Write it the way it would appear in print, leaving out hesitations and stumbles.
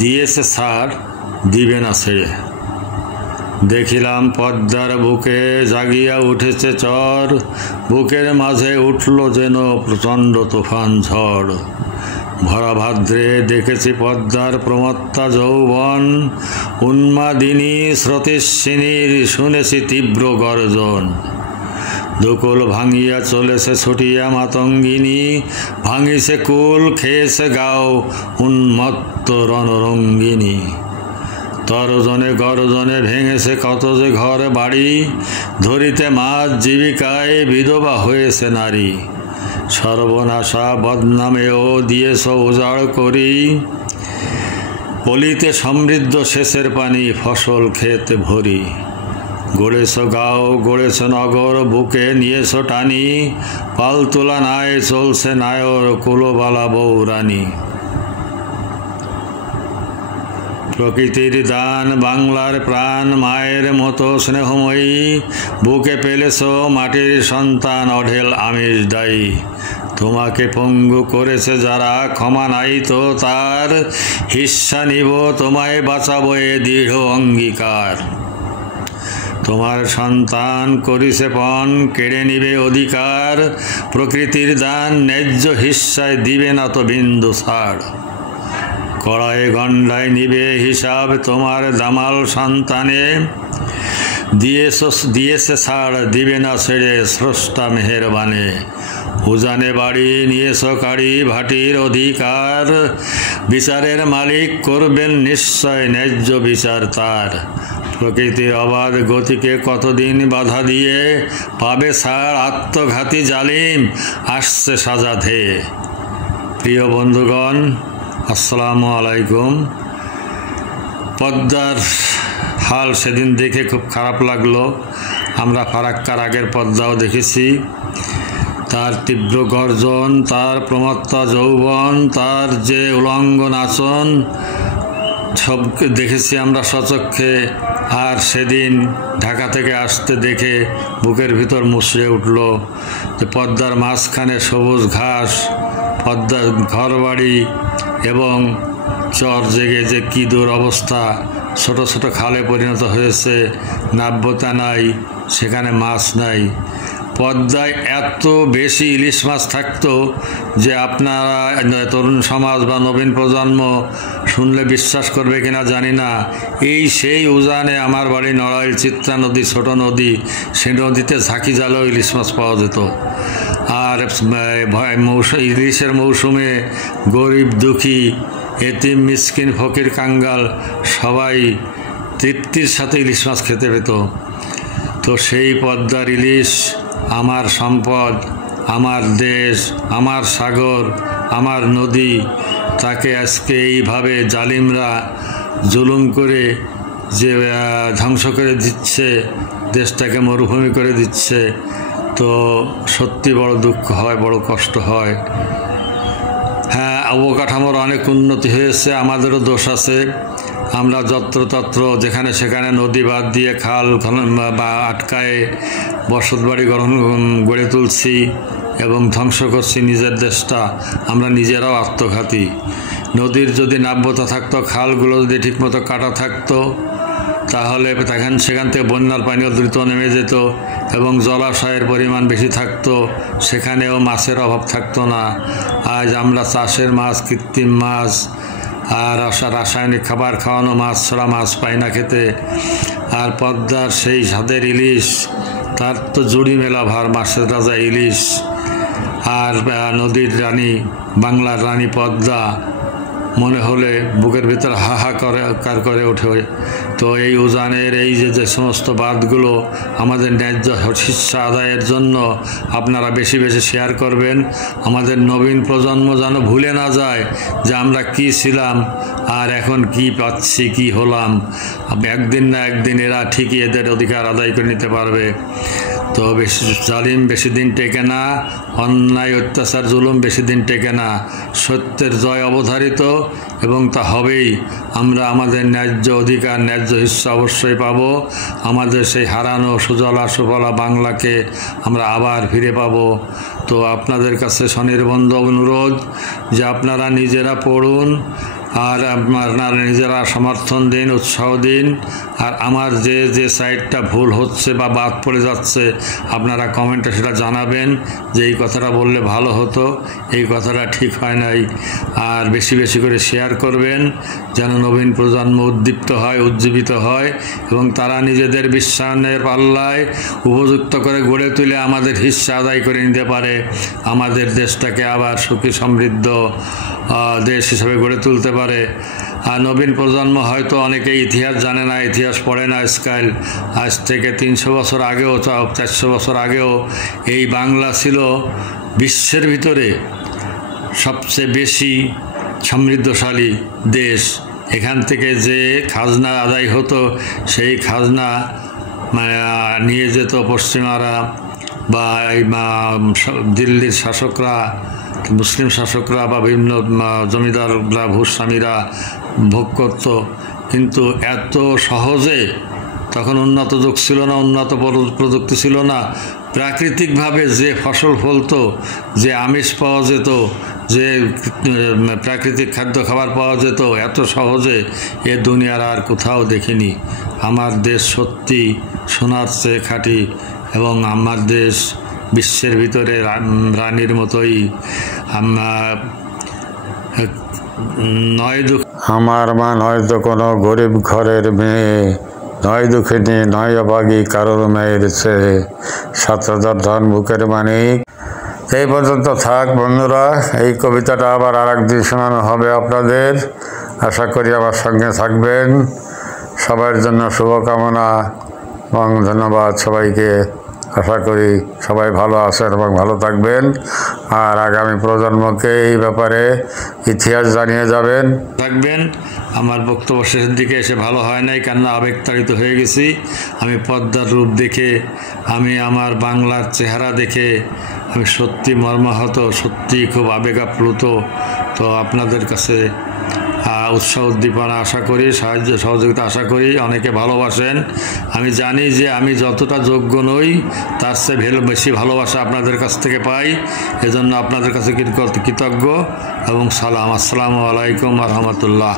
দিয়েছে ছাড় দিবে না ছেড়ে। দেখিলাম পদ্মার বুকে জাগিয়া উঠেছে চর, বুকের মাঝে উঠল যেন প্রচণ্ড তুফান ঝড়। ভরা ভাদ্রে দেখেছি পদ্মার প্রমত্তা যৌবন, উন্মাদিনী স্রোতেশ্বিনীর শুনেছি তীব্র গর্জন। দুকুল ভাঙিয়া চলেছে ছুটিয়া মাতঙ্গিনী, ভাঙিছে কুল খেয়েছে গাও উন্মত্ত রণরঙ্গিনী। তরজনে গরজনে ভেঙেছে কত যে ঘর বাড়ি, ধরিতে মাছ জীবিকায় বিধবা হয়েছে নারী। সর্বনাশা বদনামেও দিয়েছ উজাড় করি, পলিতে সমৃদ্ধ সেচের পানি ফসল খেতে ভরি। গড়েছ গাঁও গড়েছ নগর বুকে নিয়েছ টানি, পালতোলা নাই চলছে নায়র কুলোবালা বৌরানী। প্রকৃতির দান বাংলার প্রাণ মায়ের মতো স্নেহময়ী, বুকে পেলেছ মাটির সন্তান অঢেল আমিষ দায়ী। তোমাকে পঙ্গু করেছে যারা ক্ষমা নাই তো তার, হিস্সা নিব তোমায় বাঁচাবো এ দৃঢ় অঙ্গীকার। তোমার সন্তান করিছে পণ কেড়ে নিবে অধিকার, প্রকৃতির দান ন্যায্য হিস্সায় দিবে না তো বিন্দু ছাড়। কড়ায় গণ্ডায় নিবে হিসাব তোমার দামাল সন্তানে, দিয়েছে ছাড় দিবে না ছেড়ে স্রষ্টা মেহেরবানে। উজানে বাড়ি নিয়েছ কাড়ি ভাটির অধিকার, বিচারের মালিক করবেন নিশ্চয় ন্যায্য বিচার তার। প্রকৃতির অবাধ গতিকে কতদিন বাধা দিয়ে, পাবে ছাড় আত্মঘাতী জালিম আসছে সাজা ধেয়ে। প্রিয় বন্ধুগণ, আসসালামু আলাইকুম। পদ্মার হাল সেদিন দেখে খুব খারাপ লাগলো। আমরা ফারাক্কার আগের পদ্মাও দেখেছি, তার তীব্র গর্জন, তার প্রমত্তা যৌবন, তার যে উলঙ্গ নাচন সব দেখেছি আমরা সচক্ষে। আর সেদিন ঢাকা থেকে আসতে দেখে বুকের ভিতর মুচড়ে উঠল যে পদ্মার মাঝখানে সবুজ ঘাস, পদ্মার ঘরবাড়ি এবং চর জেগে যে কী দূর অবস্থা, ছোট ছোট খালে পরিণত হয়েছে, নাব্যতা নাই, সেখানে মাছ নাই। পদ্মায় এত বেশি ইলিশ মাছ থাকতো যে আপনারা তরুণ সমাজ বা নবীন প্রজন্ম শুনলে বিশ্বাস করবে কিনা জানি না। এই সেই উজানে আমার বাড়ি নড়াইল চিত্রা নদী, ছোট নদী, সে নদীতে ঝাঁকি জালেও ইলিশ মাছ পাওয়া যেত। আর ইলিশের মৌসুমে গরিব দুঃখী এতিম মিসকিন ফকির কাঙ্গাল সবাই তৃপ্তির সাথে ইলিশ মাছ খেতে পেত। তো সেই পদ্মার ইলিশ আমার সম্পদ, আমার দেশ, আমার সাগর, আমার নদী, তাকে আজকে এইভাবে জালিমরা জুলুম করে যে ধ্বংস করে দিচ্ছে, দেশটাকে মরুভূমি করে দিচ্ছে, তো সত্যি বড় দুঃখ হয়, বড় কষ্ট হয়। হ্যাঁ, অবকাঠামোর অনেক উন্নতি হয়েছে, আমাদেরও দোষ আছে। আমরা যত্রতত্র যেখানে সেখানে নদী বাদ দিয়ে খাল বা আটকায়ে বসতবাড়ি গড়ে তুলছি এবং ধ্বংস করছি নিজের দেশটা। আমরা নিজেরাও আত্মঘাতী। নদীর যদি নাব্যতা থাকতো, খালগুলো যদি ঠিকমতো কাটা থাকতো, তাহলে সেখান থেকে বন্যার পানিও দ্রুত নেমে যেত এবং জলাশয়ের পরিমাণ বেশি থাকতো, সেখানেও মাছের অভাব থাকতো না। আজ আমরা চাষের মাছ, কৃত্রিম মাছ আর রাসায়নিক খাবার খাওয়ানো মাছ ছাড়া মাছ পাই না খেতে। আর পদ্মার সেই স্বাদের ইলিশ, তার তো জুড়ি মেলা ভার, মাছের রাজা ইলিশ। আর নদীর রানী, বাংলার রানী পদ্মা মনে হলে বুকের ভিতর হাহাকার করে ওঠে। তো এই উজানের এই যে সমস্ত বাঁধগুলো আমাদের ন্যায্য হিস্সা আদায়ের জন্য আপনারা বেশি বেশি শেয়ার করবেন। আমাদের নবীন প্রজন্ম যেন ভুলে না যায় যে আমরা কি ছিলাম আর এখন কি পাচ্ছি, কি হলাম। একদিন না একদিন এরা ঠিকই এদের অধিকার আদায় করে নিতে পারবে। তো বেশি জালিম বেশি দিন টেকে না, অন্যায় অত্যাচার জুলুম বেশি দিন টেকে না। সত্যের জয় অবধারিত এবং তা হবেই। আমরা আমাদের ন্যায্য অধিকার, ন্যায্য হিস্সা অবশ্যই পাব। আমাদের সেই হারানো সুজলা সুফলা বাংলাকে আমরা আবার ফিরে পাব। তো আপনাদের কাছে স্বনির্বন্ধ অনুরোধ যে আপনারা নিজেরা পড়ুন আর আপনারা নিজেরা সমর্থন দিন, উৎসাহ দিন। আর আমার যে সাইডটা ভুল হচ্ছে বা বাদ পড়ে যাচ্ছে আপনারা কমেন্টে সেটা জানাবেন যে এই কথাটা বললে ভালো হতো, এই কথাটা ঠিক হয় নাই। আর বেশি বেশি করে শেয়ার করবেন যেন নবীন প্রজন্ম উদ্দীপ্ত হয়, উজ্জীবিত হয় এবং তারা নিজেদের বিশ্বায়নের পাল্লায় উপযুক্ত করে গড়ে তুলে আমাদের হিস্সা আদায় করে নিতে পারে, আমাদের দেশটাকে আবার সুখী সমৃদ্ধ দেশ হিসেবে গড়ে তুলতে পারে। আর নবীন প্রজন্ম হয়তো অনেকে ইতিহাস জানে না, ইতিহাস পড়ে না স্কাইল। আজ থেকে 300 বছর আগেও, 400 বছর আগেও এই বাংলা ছিল বিশ্বের ভিতরে সবচেয়ে বেশি সমৃদ্ধশালী দেশ। এখান থেকে যে খাজনা আদায় হতো সেই খাজনা নিয়ে যেত পশ্চিমারা বা এই দিল্লির শাসকরা, মুসলিম শাসকরা বা বিভিন্ন জমিদাররা, ভূস্বামীরা ভোগ করত। কিন্তু এত সহজে তখন উন্নত যুগ ছিল না, উন্নত প্রযুক্তি ছিল না। প্রাকৃতিকভাবে যে ফসল ফলতো, যে আমিষ পাওয়া যেত, যে প্রাকৃতিক খাদ্য খাবার পাওয়া যেত এত সহজে এ দুনিয়ার আর কোথাও দেখিনি। আমার দেশ সত্যি সোনার চেয়ে খাঁটি এবং আমার দেশ বিশ্বের ভিতরে রানীর মতোই। আমার মা নয়তো কোনো গরিব ঘরের মেয়ে, নয় দুঃখিনী, নয় অভাগী কারোর মেয়ের চেয়ে, 7,000 ধন বুকের মানিক। এই পর্যন্ত থাক বন্ধুরা, এই কবিতাটা আবার আরেকদিন শোনানো হবে আপনাদের। আশা করি আমার সঙ্গে থাকবেন। সবার জন্য শুভকামনা এবং ধন্যবাদ সবাইকে। আশা করি সবাই ভালো আছেন এবং ভালো থাকবেন। আর আগামী প্রজন্মকে এই ব্যাপারে ইতিহাস জানিয়ে যাবেন। থাকবেন। আমার বক্তব্য শেষের দিকে এসে ভালো হয় নাই, কেননা আবেগতাড়িত হয়ে গেছি। আমি পদ্মার রূপ দেখে, আমি আমার বাংলার চেহারা দেখে আমি সত্যি মর্মাহত, সত্যি খুব আবেগাপ্লুত। তো আপনাদের কাছে উৎসাহ উদ্দীপনা আশা করি, সাহায্য সহযোগিতা আশা করি। অনেকে ভালোবাসেন, আমি জানি যে আমি যতটা যোগ্য নই তার চেয়ে বেশি ভালোবাসা আপনাদের কাছ থেকে পাই। এজন্য আপনাদের কাছে কৃতজ্ঞ এবং সালাম। আসসালামু আলাইকুম ওয়া রাহমাতুল্লাহ।